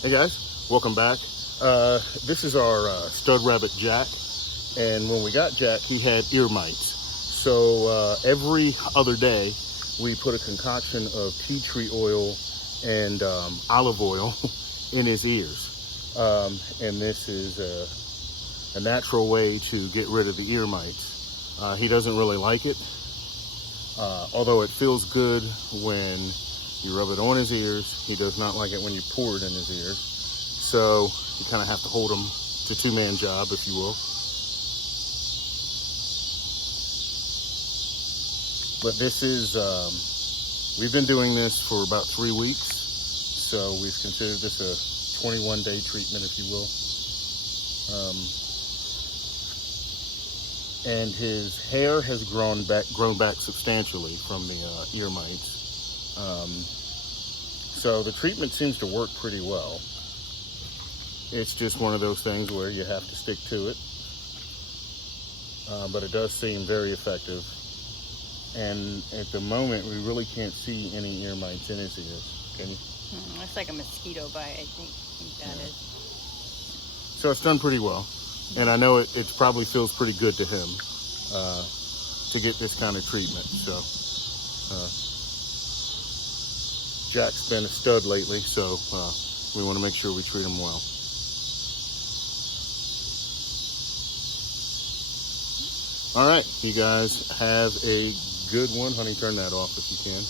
Hey guys, welcome back. This is our stud rabbit Jack, and when we got Jack, he had ear mites. So every other day, we put a concoction of tea tree oil and olive oil in his ears, and this is a natural way to get rid of the ear mites. He doesn't really like it, although it feels good when you rub it on his ears. He does not like it when you pour it in his ears. So you kind of have to hold him. It's a two-man job, if you will. But this is, we've been doing this for about 3 weeks. So we've considered this a 21-day treatment, if you will. And his hair has grown back substantially from the ear mites. So the treatment seems to work pretty well. It's just one of those things where you have to stick to it. But it does seem very effective. And at the moment, we really can't see any ear mites in his ears. Can you? Looks like a mosquito bite, I think that is. So it's done pretty well. And I know it probably feels pretty good to him to get this kind of treatment. So Jack's been a stud lately, so we want to make sure we treat him well. All right, you guys have a good one. Honey, turn that off if you can.